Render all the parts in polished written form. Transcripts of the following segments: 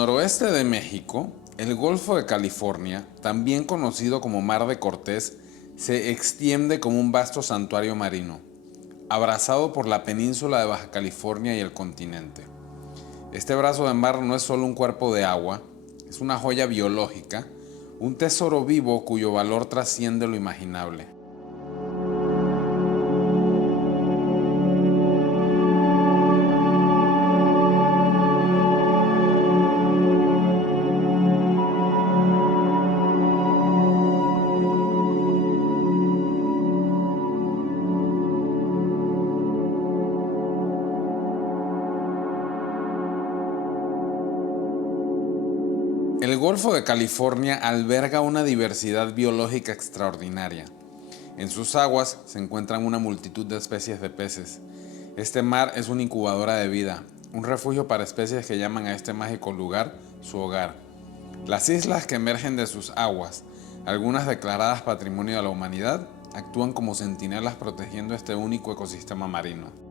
noroeste de México, el Golfo de California, también conocido como Mar de Cortés, se extiende como un vasto santuario marino, abrazado por la península de Baja California y el continente. Este brazo de mar no es solo un cuerpo de agua, es una joya biológica, un tesoro vivo cuyo valor trasciende lo imaginable. El Golfo de California alberga una diversidad biológica extraordinaria. En sus aguas se encuentran una multitud de especies de peces. Este mar es una incubadora de vida, un refugio para especies que llaman a este mágico lugar su hogar. Las islas que emergen de sus aguas, algunas declaradas Patrimonio de la Humanidad, actúan como centinelas protegiendo este único ecosistema marino.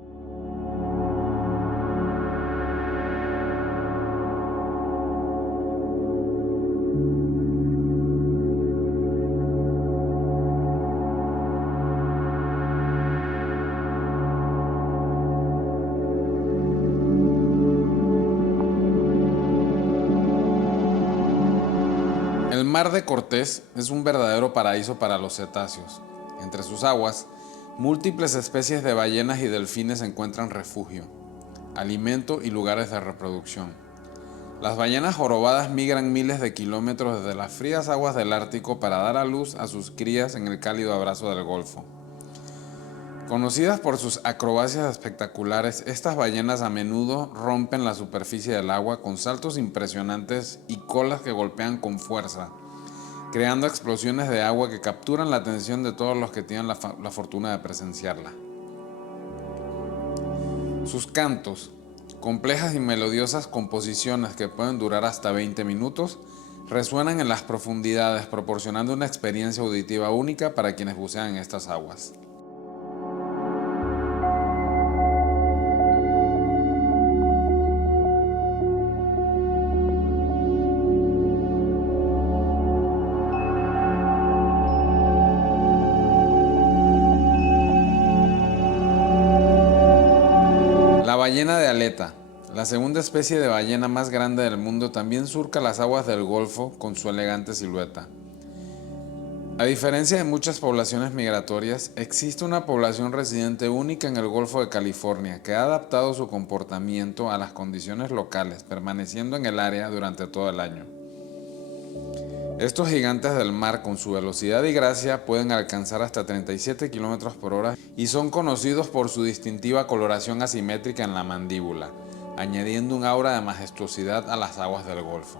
El Mar de Cortés es un verdadero paraíso para los cetáceos. Entre sus aguas, múltiples especies de ballenas y delfines encuentran refugio, alimento y lugares de reproducción. Las ballenas jorobadas migran miles de kilómetros desde las frías aguas del Ártico para dar a luz a sus crías en el cálido abrazo del Golfo. Conocidas por sus acrobacias espectaculares, estas ballenas a menudo rompen la superficie del agua con saltos impresionantes y colas que golpean con fuerza, creando explosiones de agua que capturan la atención de todos los que tienen la fortuna de presenciarla. Sus cantos, complejas y melodiosas composiciones que pueden durar hasta 20 minutos, resuenan en las profundidades, proporcionando una experiencia auditiva única para quienes bucean en estas aguas. La ballena de aleta, la segunda especie de ballena más grande del mundo, también surca las aguas del Golfo con su elegante silueta. A diferencia de muchas poblaciones migratorias, existe una población residente única en el Golfo de California que ha adaptado su comportamiento a las condiciones locales, permaneciendo en el área durante todo el año. Estos gigantes del mar, con su velocidad y gracia, pueden alcanzar hasta 37 km por hora y son conocidos por su distintiva coloración asimétrica en la mandíbula, añadiendo un aura de majestuosidad a las aguas del Golfo.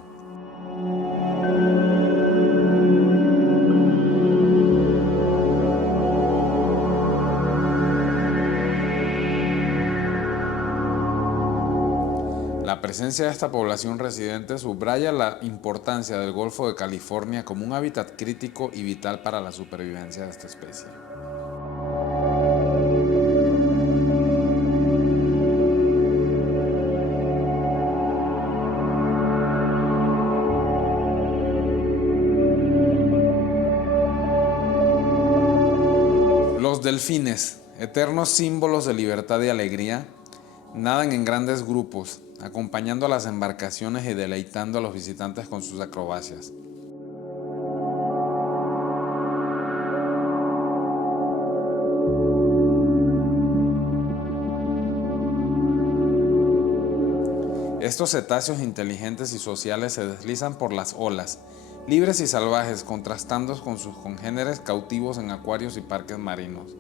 La presencia de esta población residente subraya la importancia del Golfo de California como un hábitat crítico y vital para la supervivencia de esta especie. Los delfines, eternos símbolos de libertad y alegría, nadan en grandes grupos, acompañando a las embarcaciones y deleitando a los visitantes con sus acrobacias. Estos cetáceos inteligentes y sociales se deslizan por las olas, libres y salvajes, contrastando con sus congéneres cautivos en acuarios y parques marinos.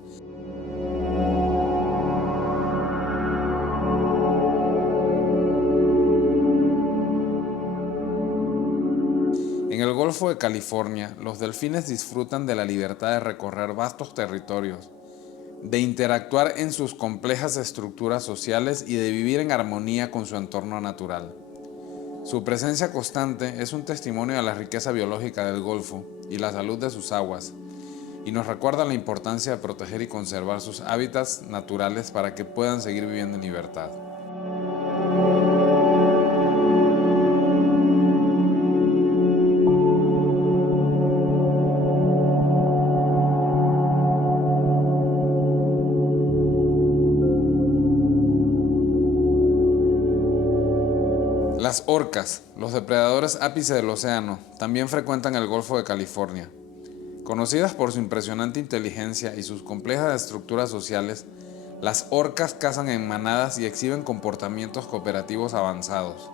En el Golfo de California, los delfines disfrutan de la libertad de recorrer vastos territorios, de interactuar en sus complejas estructuras sociales y de vivir en armonía con su entorno natural. Su presencia constante es un testimonio de la riqueza biológica del Golfo y la salud de sus aguas, y nos recuerda la importancia de proteger y conservar sus hábitats naturales para que puedan seguir viviendo en libertad. orcas, los depredadores ápice del océano, también frecuentan el Golfo de California. Conocidas por su impresionante inteligencia y sus complejas estructuras sociales, las orcas cazan en manadas y exhiben comportamientos cooperativos avanzados.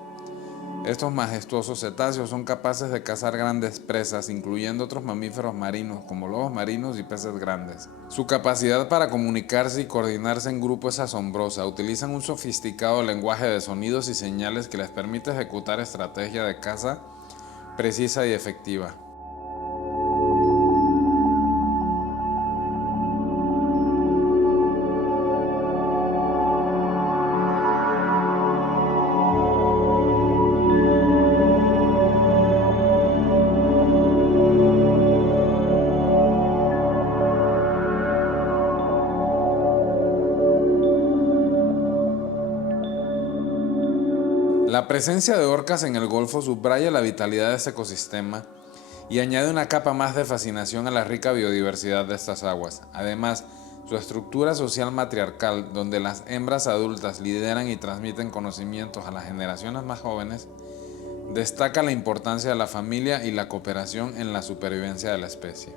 Estos majestuosos cetáceos son capaces de cazar grandes presas, incluyendo otros mamíferos marinos como lobos marinos y peces grandes. Su capacidad para comunicarse y coordinarse en grupo es asombrosa. Utilizan un sofisticado lenguaje de sonidos y señales que les permite ejecutar estrategia de caza precisa y efectiva. La presencia de orcas en el Golfo subraya la vitalidad de este ecosistema y añade una capa más de fascinación a la rica biodiversidad de estas aguas. Además, su estructura social matriarcal, donde las hembras adultas lideran y transmiten conocimientos a las generaciones más jóvenes, destaca la importancia de la familia y la cooperación en la supervivencia de la especie.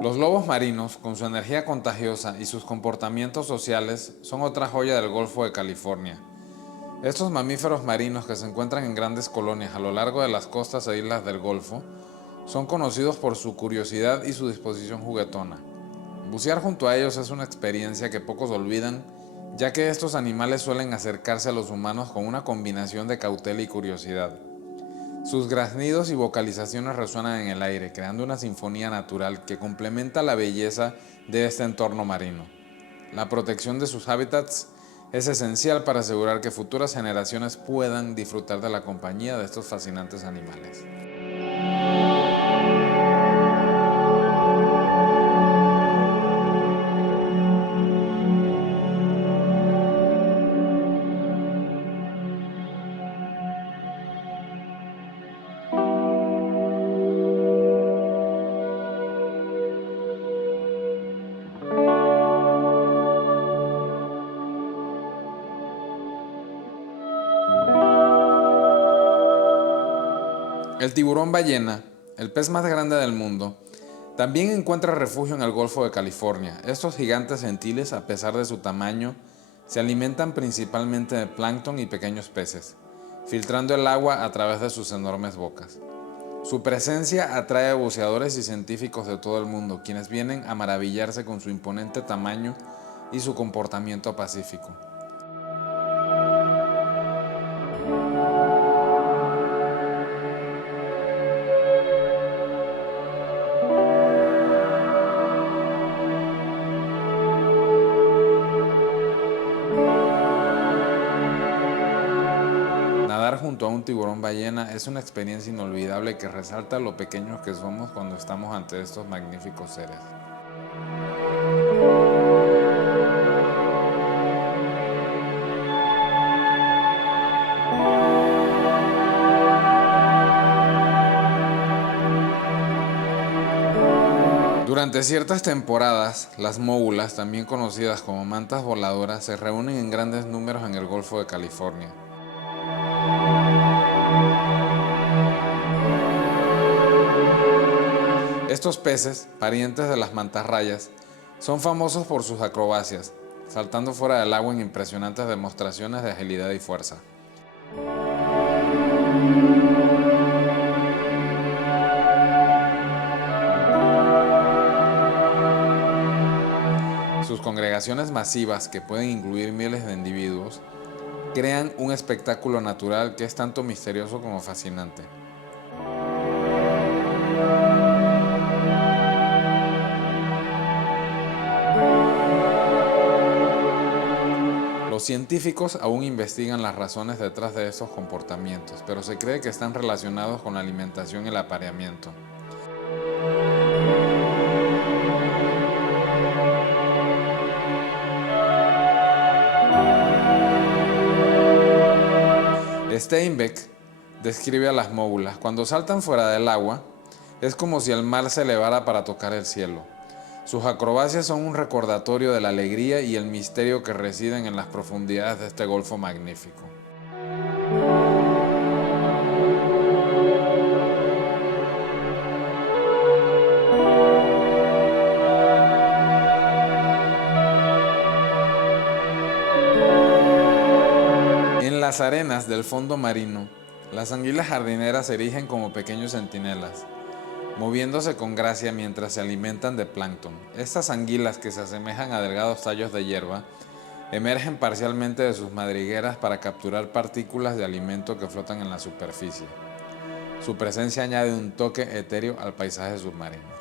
Los lobos marinos, con su energía contagiosa y sus comportamientos sociales, son otra joya del Golfo de California. Estos mamíferos marinos, que se encuentran en grandes colonias a lo largo de las costas e islas del Golfo, son conocidos por su curiosidad y su disposición juguetona. Bucear junto a ellos es una experiencia que pocos olvidan, ya que estos animales suelen acercarse a los humanos con una combinación de cautela y curiosidad. Sus graznidos y vocalizaciones resuenan en el aire, creando una sinfonía natural que complementa la belleza de este entorno marino. La protección de sus hábitats es esencial para asegurar que futuras generaciones puedan disfrutar de la compañía de estos fascinantes animales. El tiburón ballena, el pez más grande del mundo, también encuentra refugio en el Golfo de California. Estos gigantes gentiles, a pesar de su tamaño, se alimentan principalmente de plancton y pequeños peces, filtrando el agua a través de sus enormes bocas. Su presencia atrae a buceadores y científicos de todo el mundo, quienes vienen a maravillarse con su imponente tamaño y su comportamiento pacífico. Nadar junto a un tiburón ballena es una experiencia inolvidable que resalta lo pequeños que somos cuando estamos ante estos magníficos seres. Durante ciertas temporadas, las móbulas, también conocidas como mantas voladoras, se reúnen en grandes números en el Golfo de California. Estos peces, parientes de las mantarrayas, son famosos por sus acrobacias, saltando fuera del agua en impresionantes demostraciones de agilidad y fuerza. Sus congregaciones masivas, que pueden incluir miles de individuos, crean un espectáculo natural que es tanto misterioso como fascinante. Los científicos aún investigan las razones detrás de estos comportamientos, pero se cree que están relacionados con la alimentación y el apareamiento. Steinbeck describe a las móbulas. Cuando saltan fuera del agua, es como si el mar se elevara para tocar el cielo. Sus acrobacias son un recordatorio de la alegría y el misterio que residen en las profundidades de este golfo magnífico. En las arenas del fondo marino, las anguilas jardineras se erigen como pequeños centinelas, moviéndose con gracia mientras se alimentan de plancton. Estas anguilas, que se asemejan a delgados tallos de hierba, emergen parcialmente de sus madrigueras para capturar partículas de alimento que flotan en la superficie. Su presencia añade un toque etéreo al paisaje submarino.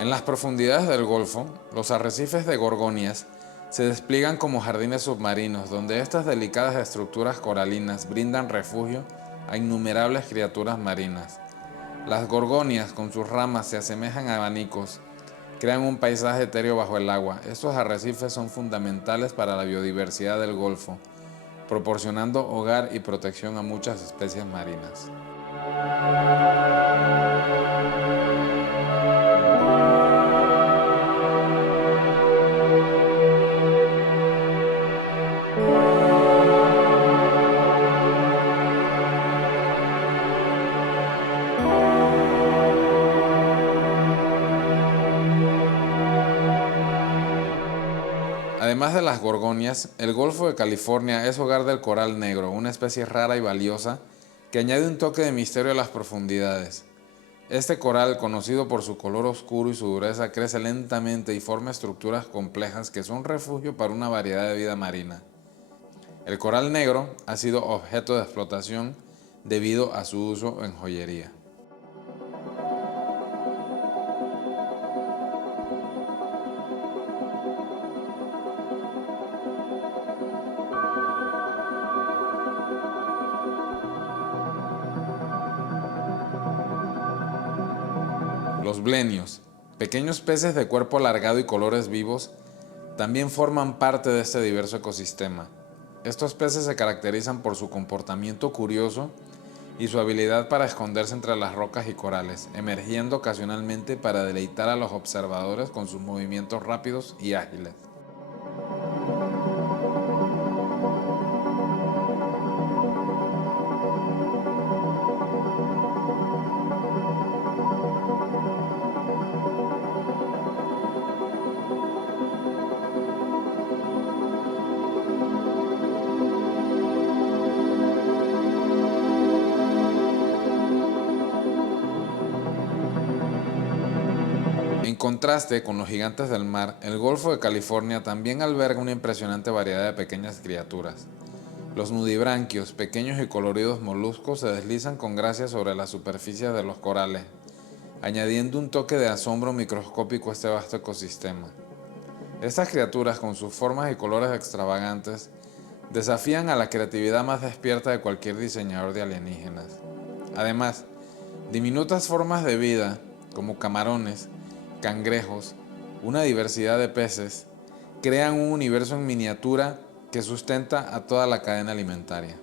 En las profundidades del Golfo, los arrecifes de gorgonias se despliegan como jardines submarinos, donde estas delicadas estructuras coralinas brindan refugio a innumerables criaturas marinas. Las gorgonias, con sus ramas, se asemejan a abanicos, crean un paisaje etéreo bajo el agua. Estos arrecifes son fundamentales para la biodiversidad del Golfo, proporcionando hogar y protección a muchas especies marinas. Además de las gorgonias, el Golfo de California es hogar del coral negro, una especie rara y valiosa que añade un toque de misterio a las profundidades. Este coral, conocido por su color oscuro y su dureza, crece lentamente y forma estructuras complejas que son refugio para una variedad de vida marina. El coral negro ha sido objeto de explotación debido a su uso en joyería. Los blenios, pequeños peces de cuerpo alargado y colores vivos, también forman parte de este diverso ecosistema. Estos peces se caracterizan por su comportamiento curioso y su habilidad para esconderse entre las rocas y corales, emergiendo ocasionalmente para deleitar a los observadores con sus movimientos rápidos y ágiles. En contraste con los gigantes del mar, el Golfo de California también alberga una impresionante variedad de pequeñas criaturas. Los nudibranquios, pequeños y coloridos moluscos, se deslizan con gracia sobre la superficie de los corales, añadiendo un toque de asombro microscópico a este vasto ecosistema. Estas criaturas, con sus formas y colores extravagantes, desafían a la creatividad más despierta de cualquier diseñador de alienígenas. Además, diminutas formas de vida, como camarones, cangrejos, una diversidad de peces, crean un universo en miniatura que sustenta a toda la cadena alimentaria.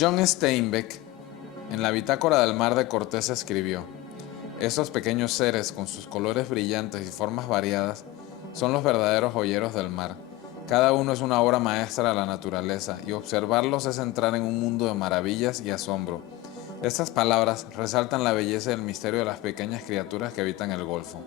John Steinbeck, en la Bitácora del Mar de Cortés, escribió: estos pequeños seres, con sus colores brillantes y formas variadas, son los verdaderos joyeros del mar. Cada uno es una obra maestra de la naturaleza, y observarlos es entrar en un mundo de maravillas y asombro. Estas palabras resaltan la belleza y el misterio de las pequeñas criaturas que habitan el Golfo.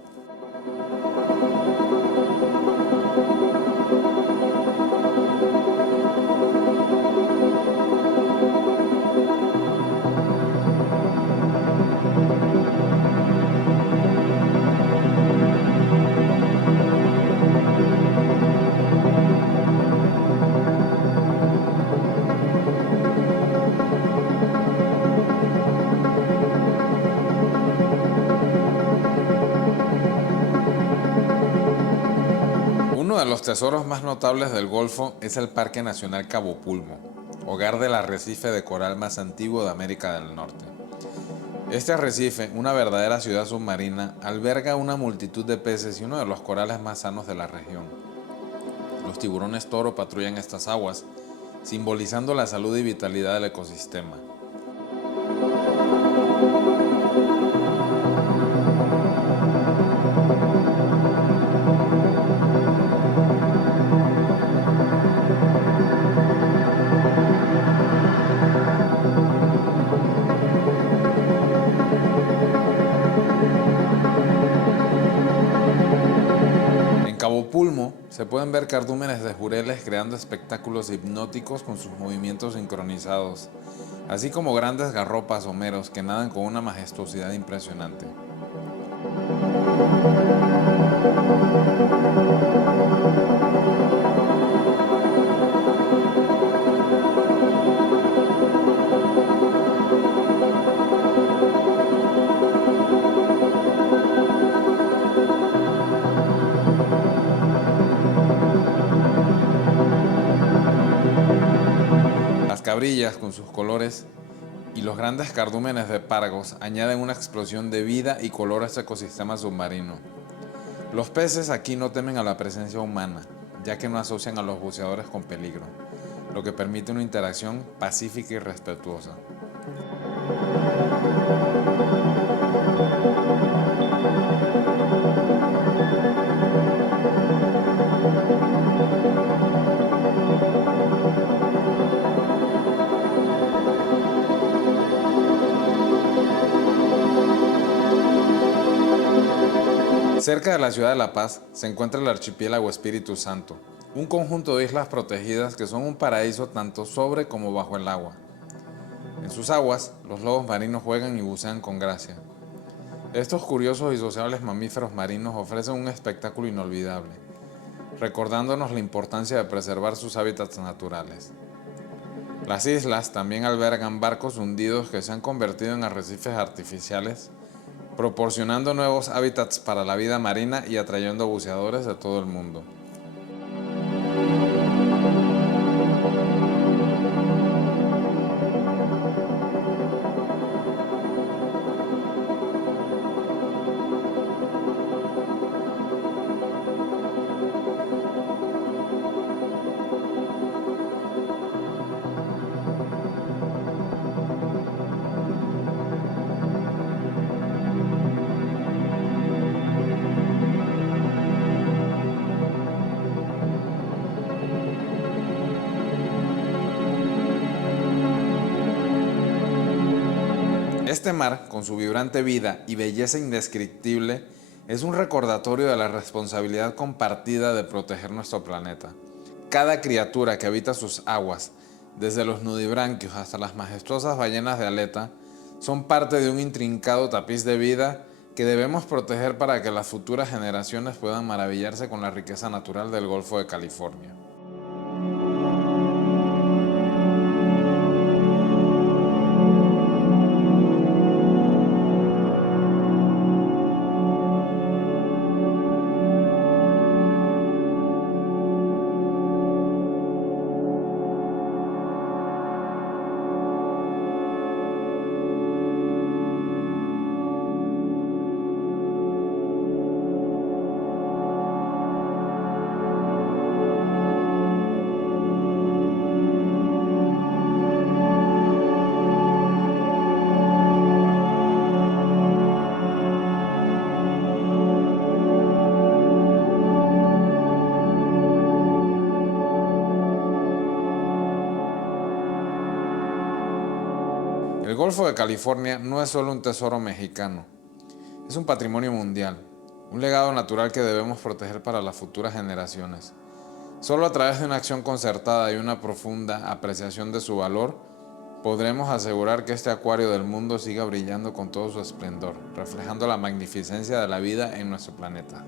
de los tesoros más notables del Golfo es el Parque Nacional Cabo Pulmo, hogar del arrecife de coral más antiguo de América del Norte. Este arrecife, una verdadera ciudad submarina, alberga una multitud de peces y uno de los corales más sanos de la región. Los tiburones toro patrullan estas aguas, simbolizando la salud y vitalidad del ecosistema. En Cabo Pulmo se pueden ver cardúmenes de jureles creando espectáculos hipnóticos con sus movimientos sincronizados, así como grandes garropas o meros que nadan con una majestuosidad impresionante. Las cabrillas, con sus colores, y los grandes cardúmenes de párgos añaden una explosión de vida y color a este ecosistema submarino. Los peces aquí no temen a la presencia humana, ya que no asocian a los buceadores con peligro, lo que permite una interacción pacífica y respetuosa. Cerca de la ciudad de La Paz se encuentra el archipiélago Espíritu Santo, un conjunto de islas protegidas que son un paraíso tanto sobre como bajo el agua. En sus aguas, los lobos marinos juegan y bucean con gracia. Estos curiosos y sociables mamíferos marinos ofrecen un espectáculo inolvidable, recordándonos la importancia de preservar sus hábitats naturales. Las islas también albergan barcos hundidos que se han convertido en arrecifes artificiales, proporcionando nuevos hábitats para la vida marina y atrayendo buceadores de todo el mundo. Este mar, con su vibrante vida y belleza indescriptible, es un recordatorio de la responsabilidad compartida de proteger nuestro planeta. Cada criatura que habita sus aguas, desde los nudibranquios hasta las majestuosas ballenas de aleta, son parte de un intrincado tapiz de vida que debemos proteger para que las futuras generaciones puedan maravillarse con la riqueza natural del Golfo de California. El Golfo de California no es solo un tesoro mexicano, es un patrimonio mundial, un legado natural que debemos proteger para las futuras generaciones. Solo a través de una acción concertada y una profunda apreciación de su valor, podremos asegurar que este acuario del mundo siga brillando con todo su esplendor, reflejando la magnificencia de la vida en nuestro planeta.